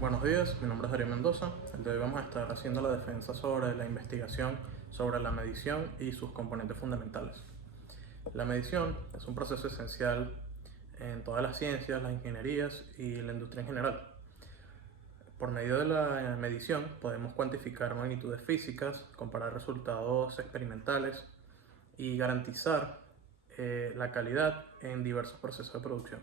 Buenos días, mi nombre es Darío Mendoza. El de hoy vamos a estar haciendo la defensa sobre la investigación sobre la medición y sus componentes fundamentales. La medición es un proceso esencial en todas las ciencias, las ingenierías y la industria en general. Por medio de la medición podemos cuantificar magnitudes físicas, comparar resultados experimentales y garantizar la calidad en diversos procesos de producción.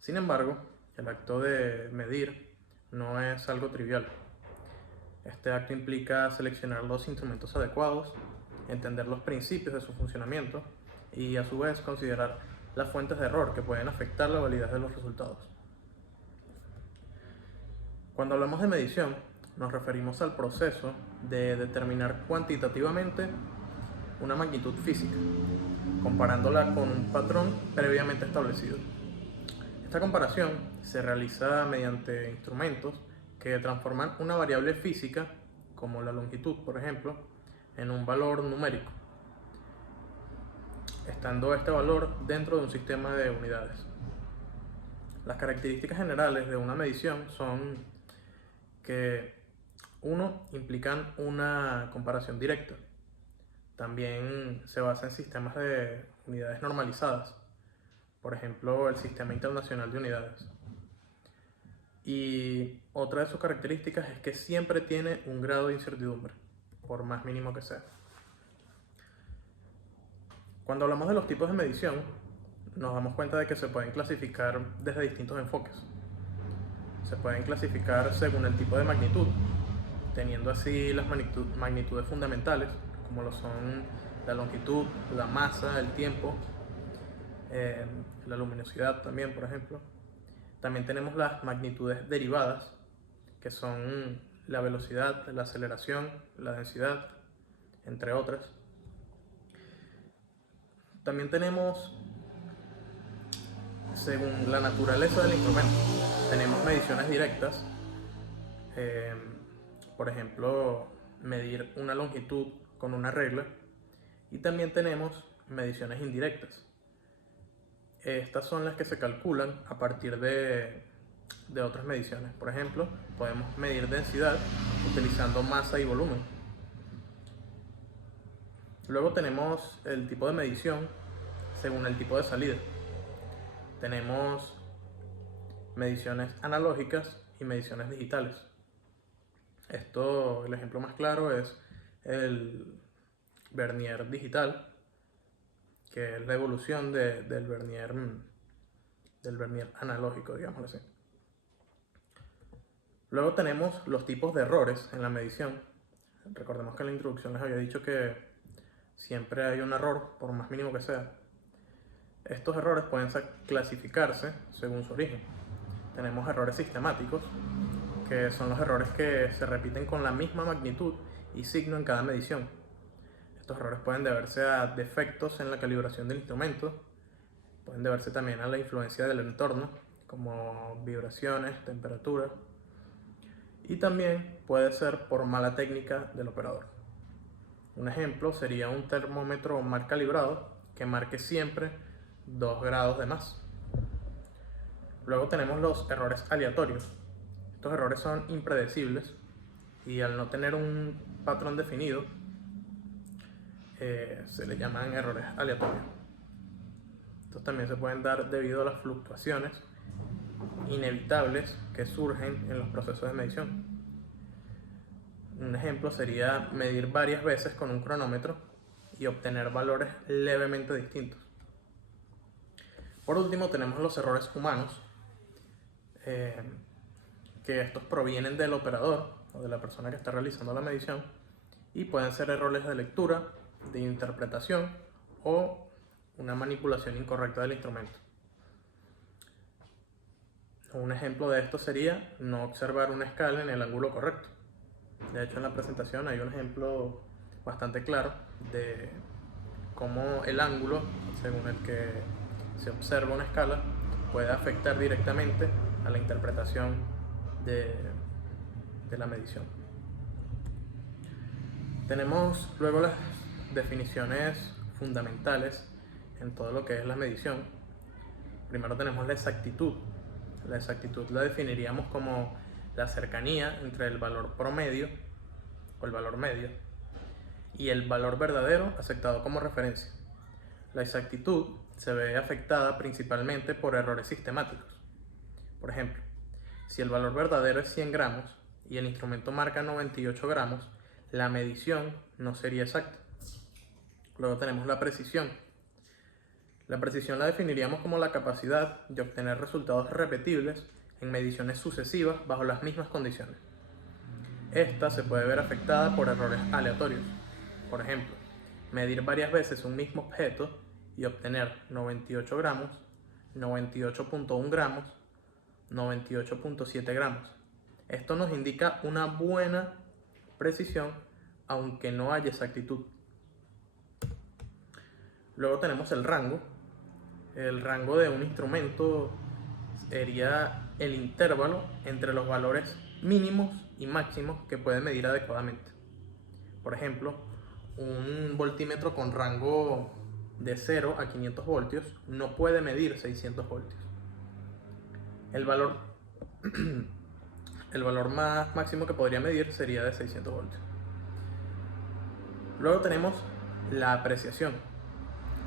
Sin embargo, el acto de medir no es algo trivial. Este acto implica seleccionar los instrumentos adecuados, entender los principios de su funcionamiento y a su vez considerar las fuentes de error que pueden afectar la validez de los resultados. Cuando hablamos de medición, nos referimos al proceso de determinar cuantitativamente una magnitud física, comparándola con un patrón previamente establecido. Esta comparación se realiza mediante instrumentos que transforman una variable física, como la longitud, por ejemplo, en un valor numérico, estando este valor dentro de un sistema de unidades. Las características generales de una medición son que, uno, implican una comparación directa. También se basa en sistemas de unidades normalizadas, por ejemplo, el Sistema Internacional de Unidades. Y otra de sus características es que siempre tiene un grado de incertidumbre, por más mínimo que sea. Cuando hablamos de los tipos de medición, nos damos cuenta de que se pueden clasificar desde distintos enfoques. Se pueden clasificar según el tipo de magnitud, teniendo así las magnitudes fundamentales, como lo son la longitud, la masa, el tiempo, la luminosidad también, por ejemplo. También tenemos las magnitudes derivadas, que son la velocidad, la aceleración, la densidad, entre otras. También tenemos, según la naturaleza del instrumento, tenemos mediciones directas, por ejemplo, medir una longitud con una regla, y también tenemos mediciones indirectas. Estas son las que se calculan a partir de otras mediciones. Por ejemplo, podemos medir densidad utilizando masa y volumen. Luego tenemos el tipo de medición según el tipo de salida. Tenemos mediciones analógicas y mediciones digitales. El ejemplo más claro es el vernier digital, que es la evolución del vernier analógico, digámoslo así. Luego tenemos los tipos de errores en la medición. Recordemos que en la introducción les había dicho que siempre hay un error, por más mínimo que sea. Estos errores pueden clasificarse según su origen. Tenemos errores sistemáticos, que son los errores que se repiten con la misma magnitud y signo en cada medición. Estos errores pueden deberse a defectos en la calibración del instrumento, pueden deberse también a la influencia del entorno, como vibraciones, temperatura, y también puede ser por mala técnica del operador. Un ejemplo sería un termómetro mal calibrado que marque siempre 2 grados de más. Luego tenemos los errores aleatorios. Estos errores son impredecibles y al no tener un patrón definido, se le llaman errores aleatorios. Estos también se pueden dar debido a las fluctuaciones inevitables que surgen en los procesos de medición. Un ejemplo sería medir varias veces con un cronómetro y obtener valores levemente distintos. Por último tenemos los errores humanos, que estos provienen del operador o de la persona que está realizando la medición y pueden ser errores de lectura, de interpretación o una manipulación incorrecta del instrumento. Un ejemplo de esto sería no observar una escala en el ángulo correcto. De hecho, en la presentación hay un ejemplo bastante claro de cómo el ángulo según el que se observa una escala puede afectar directamente a la interpretación de la medición. Tenemos luego las definiciones fundamentales en todo lo que es la medición. Primero tenemos la exactitud. La exactitud la definiríamos como la cercanía entre el valor promedio o el valor medio y el valor verdadero aceptado como referencia. La exactitud se ve afectada principalmente por errores sistemáticos. Por ejemplo, si el valor verdadero es 100 gramos y el instrumento marca 98 gramos, la medición no sería exacta. Luego tenemos la precisión. La precisión la definiríamos como la capacidad de obtener resultados repetibles en mediciones sucesivas bajo las mismas condiciones. Esta se puede ver afectada por errores aleatorios. Por ejemplo, medir varias veces un mismo objeto y obtener 98 gramos, 98.1 gramos, 98.7 gramos. Esto nos indica una buena precisión, aunque no haya exactitud. Luego tenemos el rango. El rango de un instrumento sería el intervalo entre los valores mínimos y máximos que puede medir adecuadamente. Por ejemplo, un voltímetro con rango de 0 a 500 voltios no puede medir 600 voltios. El valor más máximo que podría medir sería de 600 voltios. Luego tenemos la apreciación.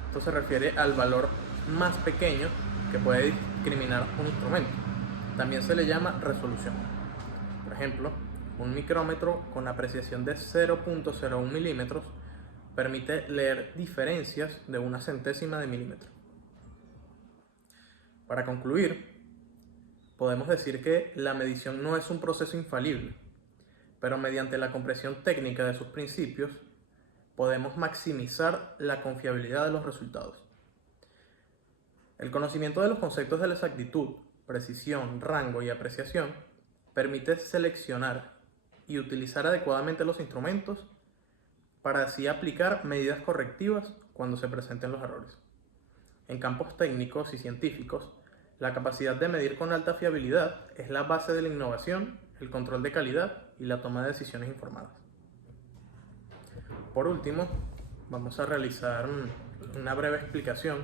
Esto se refiere al valor más pequeño que puede discriminar un instrumento. También se le llama resolución. Por ejemplo, un micrómetro con apreciación de 0.01 milímetros permite leer diferencias de una centésima de milímetro. Para concluir, podemos decir que la medición no es un proceso infalible, pero mediante la comprensión técnica de sus principios podemos maximizar la confiabilidad de los resultados. El conocimiento de los conceptos de la exactitud, precisión, rango y apreciación permite seleccionar y utilizar adecuadamente los instrumentos para así aplicar medidas correctivas cuando se presenten los errores. En campos técnicos y científicos, la capacidad de medir con alta fiabilidad es la base de la innovación, el control de calidad y la toma de decisiones informadas. Por último, vamos a realizar una breve explicación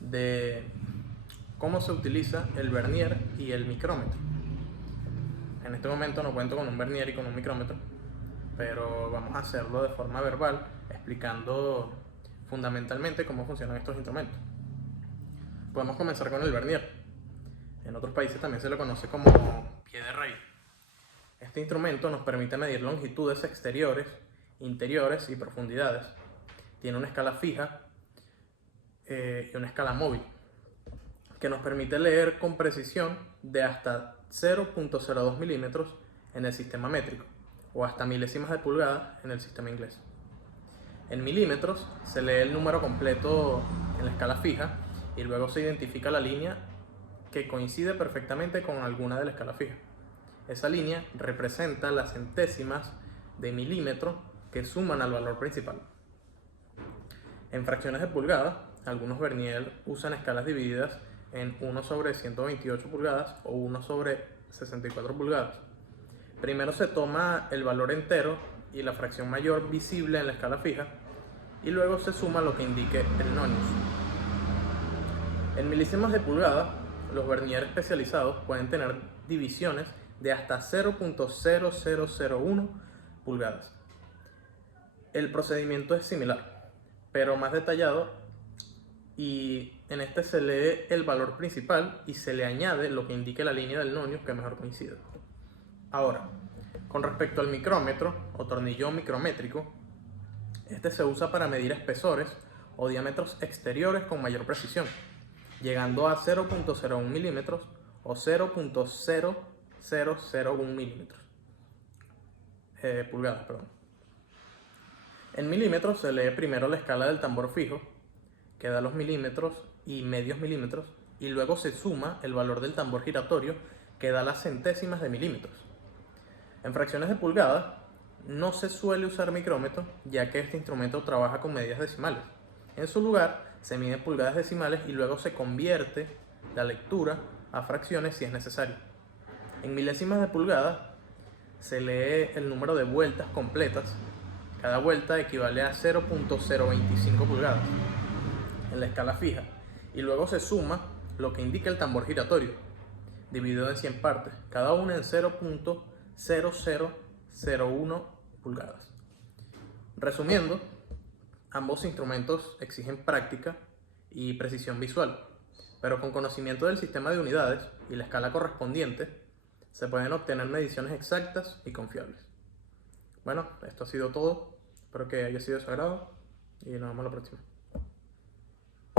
de cómo se utiliza el vernier y el micrómetro. En este momento no cuento con un vernier y con un micrómetro, pero vamos a hacerlo de forma verbal, explicando fundamentalmente cómo funcionan estos instrumentos. Podemos comenzar con el vernier. En otros países también se lo conoce como pie de raíz. Este instrumento nos permite medir longitudes exteriores, interiores y profundidades. Tiene una escala fija y una escala móvil, que nos permite leer con precisión de hasta 0.02 milímetros en el sistema métrico o hasta milésimas de pulgada en el sistema inglés. En milímetros se lee el número completo en la escala fija y luego se identifica la línea que coincide perfectamente con alguna de la escala fija. Esa línea representa las centésimas de milímetro que suman al valor principal. En fracciones de pulgada, algunos vernier usan escalas divididas en 1 sobre 128 pulgadas o 1 sobre 64 pulgadas. Primero se toma el valor entero y la fracción mayor visible en la escala fija y luego se suma lo que indique el nonius. En milésimas de pulgada, los vernier especializados pueden tener divisiones de hasta 0.0001 pulgadas. El procedimiento es similar, pero más detallado, y en este se lee el valor principal y se le añade lo que indique la línea del nonius que mejor coincida. Ahora, con respecto al micrómetro o tornillo micrométrico, este se usa para medir espesores o diámetros exteriores con mayor precisión, llegando a 0.01 milímetros o 0.0001 milímetros. Pulgadas, perdón. En milímetros se lee primero la escala del tambor fijo, que da los milímetros y medios milímetros, y luego se suma el valor del tambor giratorio, que da las centésimas de milímetros. En fracciones de pulgada no se suele usar micrómetro, ya que este instrumento trabaja con medidas decimales. En su lugar se miden pulgadas decimales y luego se convierte la lectura a fracciones si es necesario. En milésimas de pulgada se lee el número de vueltas completas. Cada vuelta equivale a 0.025 pulgadas en la escala fija y luego se suma lo que indica el tambor giratorio. dividido en 100 partes, cada una en 0.0001 pulgadas. Resumiendo, ambos instrumentos exigen práctica y precisión visual, pero con conocimiento del sistema de unidades y la escala correspondiente, se pueden obtener mediciones exactas y confiables. Bueno, esto ha sido todo. Espero que haya sido de su agrado y nos vemos la próxima.